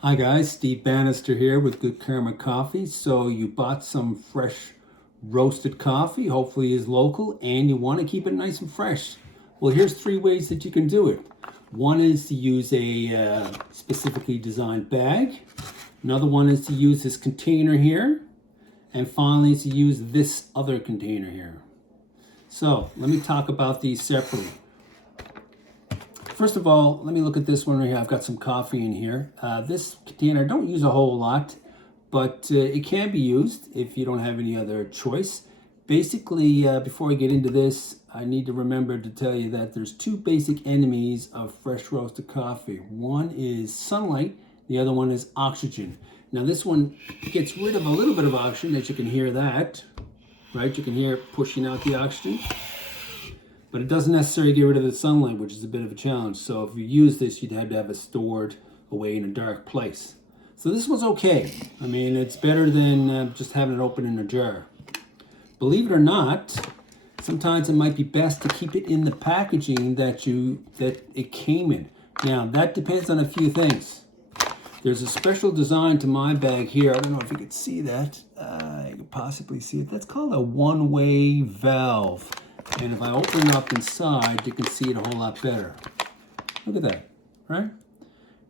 Hi guys, Steve Bannister here with Good Karma Coffee. So you bought some fresh roasted coffee, hopefully is local, and you want to keep it nice and fresh. Well, here's 3 ways that you can do it. One is to use a specifically designed bag. Another one is to use this container here. And finally is to use this other container here. So let me talk about these separately. First of all, let me look at this one right here. I've got some coffee in here. This container, I don't use a whole lot, but it can be used if you don't have any other choice. Basically, before I get into this, I need to remember to tell you that there's 2 basic enemies of fresh roasted coffee. One is sunlight, the other one is oxygen. Now this one gets rid of a little bit of oxygen, as you can hear that, right? You can hear it pushing out the oxygen. But it doesn't necessarily get rid of the sunlight, which is a bit of a challenge. So if you use this, you'd have to have it stored away in a dark place. So this one's okay. I mean, it's better than just having it open in a jar. Believe it or not, sometimes it might be best to keep it in the packaging that it came in. Now, that depends on a few things. There's a special design to my bag here. I don't know if you can see that. You can possibly see it. That's called a one-way valve. And if I open it up inside, you can see it a whole lot better. Look at that, right?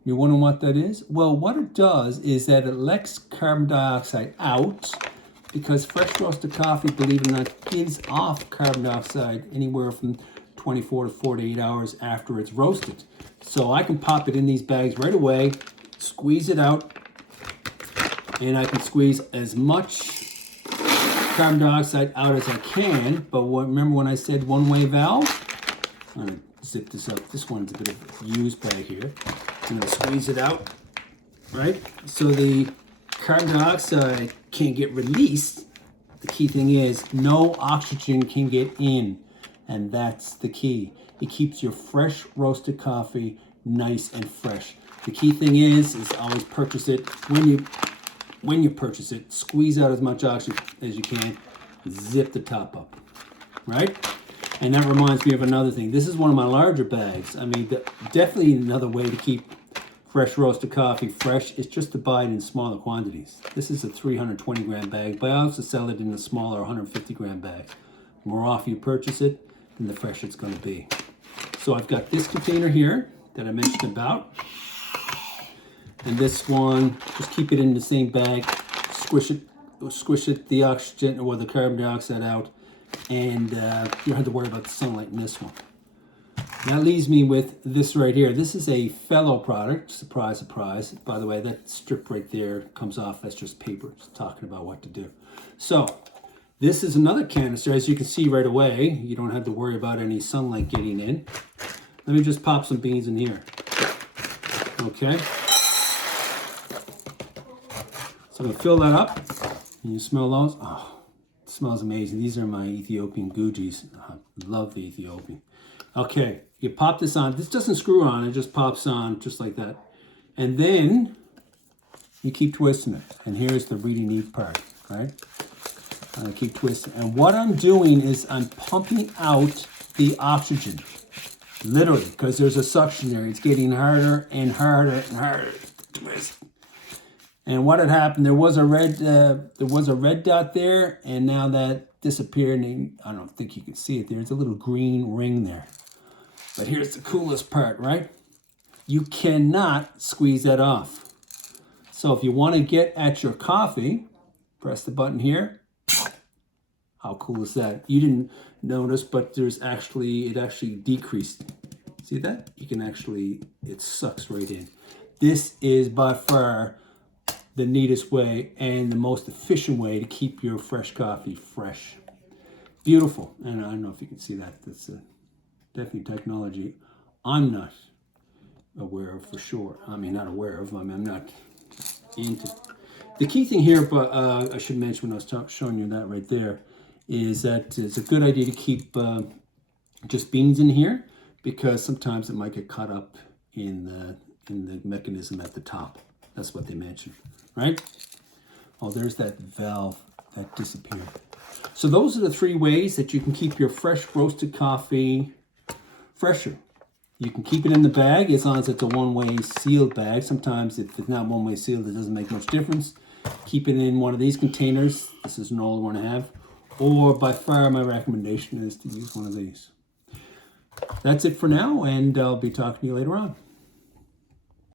You're wondering what that is? Well, what it does is that it lets carbon dioxide out, because fresh roasted coffee, believe it or not, gives off carbon dioxide anywhere from 24 to 48 hours after it's roasted. So I can pop it in these bags right away, squeeze it out, and I can squeeze as much carbon dioxide out as I can. But remember when I said one-way valve? I'm going to zip this up. This one's a bit of a used bag here. I'm going to squeeze it out, right? So the carbon dioxide can't get released. The key thing is no oxygen can get in, and that's the key. It keeps your fresh roasted coffee nice and fresh. The key thing is always purchase it when you purchase it, squeeze out as much oxygen as you can, zip the top up, right? And that reminds me of another thing. This is one of my larger bags. I mean, definitely another way to keep fresh roasted coffee fresh is just to buy it in smaller quantities. This is a 320 gram bag, but I also sell it in a smaller 150 gram bag. The more often you purchase it, then the fresher it's going to be. So I've got this container here that I mentioned about. And this one, just keep it in the same bag, squish it, the oxygen or the carbon dioxide out, and you don't have to worry about the sunlight in this one. That leaves me with this right here. This is a fellow product, surprise, surprise. By the way, that strip right there comes off, that's just paper, just talking about what to do. So, this is another canister. As you can see right away, you don't have to worry about any sunlight getting in. Let me just pop some beans in here. Okay. So I'm going to fill that up. Can you smell those? Oh, it smells amazing. These are my Ethiopian Gujis. I love the Ethiopian. Okay, you pop this on. This doesn't screw on. It just pops on just like that. And then you keep twisting it. And here's the really neat part, right? I keep twisting. And what I'm doing is I'm pumping out the oxygen. Literally, because there's a suction there. It's getting harder and harder and harder to twist. And what had happened, there was a red dot there, and now that disappeared, and I don't think you can see it. There's a little green ring there. But here's the coolest part, right? You cannot squeeze that off. So if you want to get at your coffee, press the button here. How cool is that? You didn't notice, but it actually decreased. See that? You can actually, it sucks right in. This is by far the neatest way and the most efficient way to keep your fresh coffee fresh. Beautiful. And I don't know if you can see that. That's definitely technology I'm not aware of for sure. I mean, not aware of. I mean, I'm not into. The key thing here, but I should mention when I was showing you that right there, is that it's a good idea to keep just beans in here, because sometimes it might get caught up in the mechanism at the top. That's what they mentioned, right? Oh, there's that valve that disappeared. So those are the 3 ways that you can keep your fresh roasted coffee fresher. You can keep it in the bag as long as it's a one-way sealed bag. Sometimes if it's not one-way sealed, it doesn't make much difference. Keep it in one of these containers. This is an old one I have. Or by far my recommendation is to use one of these. That's it for now, and I'll be talking to you later on.